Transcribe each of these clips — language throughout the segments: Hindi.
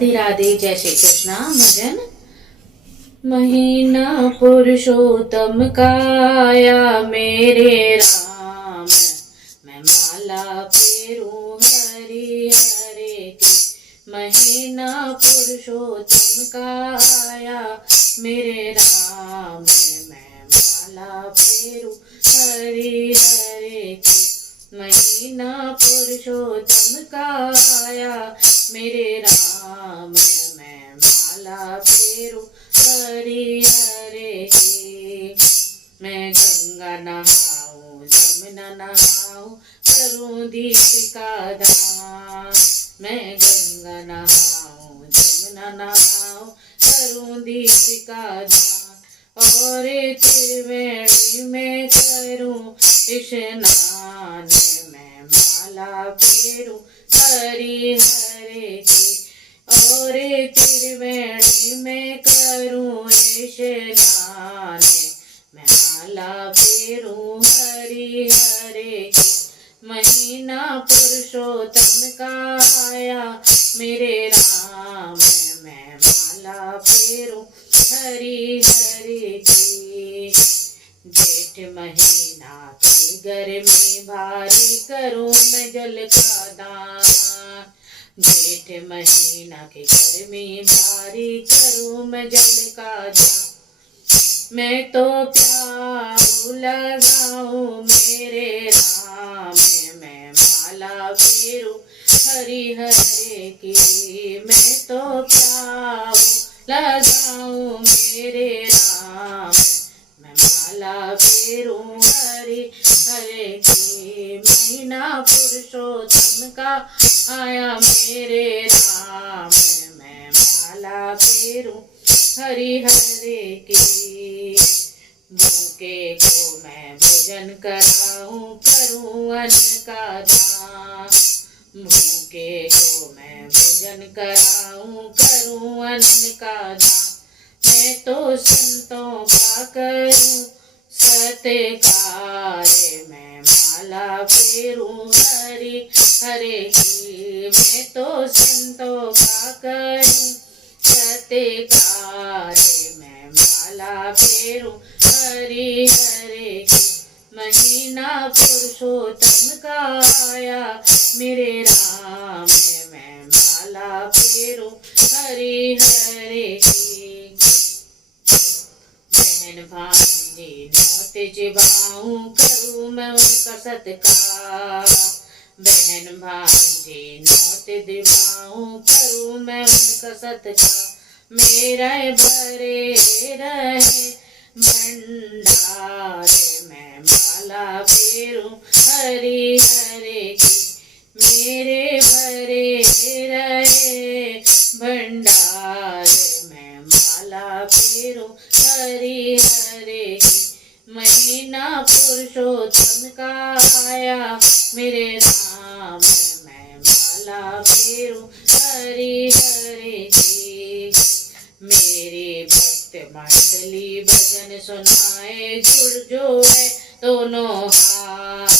राधे राधे, जय श्री कृष्णा। भजन। महीना पुरुषोत्तम का आया मेरे राम, मैं माला फेरूं हरि हरे की। महीना पुरुषोत्तम का आया मेरे राम, मैं माला फेरूं हरि हरे की। महीना पुरुषोत्तम का आया मेरे राम, मैं माला फेरूं हरि हरे की। मैं गंगा नहाऊं जमुना नहाऊं करूं दीपिका दान। मैं गंगा नहाऊं जमुना नहाऊं करूं दीपिका दान। और त्रिवेणी में करूं स्नान, मैं माला फेरूं हरि हरे की। और त्रिवेणी में करूं स्नान, मैं माला फेरूं हरि हरे की। महीना पुरुषोत्तम का आया मेरे राम, मैं माला फेरूं हरि हरे की। जेठ महीना की गर्मी भारी करूं मैं जल का दान। जेठ महीना की गर्मी भारी करूं मैं जल का दान। मैं तो प्याऊ लगाऊं मेरे राम, मैं माला फेरूं हरि हरे की। मैं तो प्याऊ लगाऊं मेरे राम, मैं माला फेरूं हरि हरे की। महीना पुरुषोत्तम का आया मेरे राम, मैं माला फेरूं हरि हरे की। भूखे को मैं भोजन कराऊं करूं अन्न का दान। भूखे को मैं भोजन कराऊं करूं अन्न का दान। मैं तो संतों का करूं सत्कार, मैं माला फेरूं हरि हरे की। मैं तो संतों का करूं सत्कार, मैं माला फेरूं हरि हरे की। महीना पुरुषोत्तम का आया मेरे राम, मैं माला फेरूं हरि हरे की। बहन भांजी नौते जिबाऊं करूं मैं उनका सत्कार। बहन भांजी नौते दिवाऊं करूं मैं उनका सत्कार। मेरा भरे रहे भंडार, मैं माला फेरूं हरि हरे की। मेरे भरे रहे भंडार, मैं माला फेरूं हरि हरे की। महीना पुरुषोत्तम का आया मेरे राम, मैं माला फेरूं हरि हरे की। मेरे भक्त मंडली भजन सुनाए जुड़ जोड़े दोनों हाथ।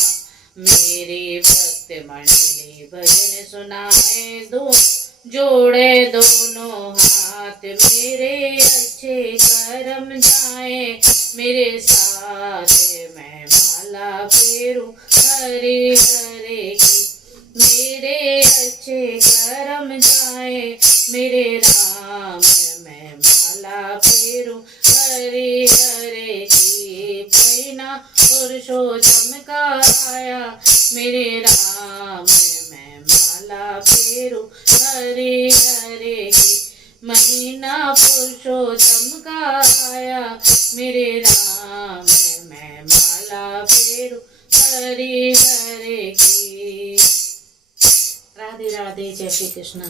मेरे भक्त मंडली भजन सुनाए दो जोड़े दोनों हाथ। मेरे अच्छे कर्म जाए मेरे साथ, मैं माला फेरूं हरि हरे की। मेरे अच्छे कर्म जाए मेरे राम, मैं माला फेरूं हरि हरे की। महीना पुरुषोत्तम का आया मेरे राम, मैं माला फेरूं हरि हरे की। महीना पुरुषोत्तम का आया मेरे राम, मैं माला फेरूं हरि हरे की। राधे राधे, जय श्री कृष्ण।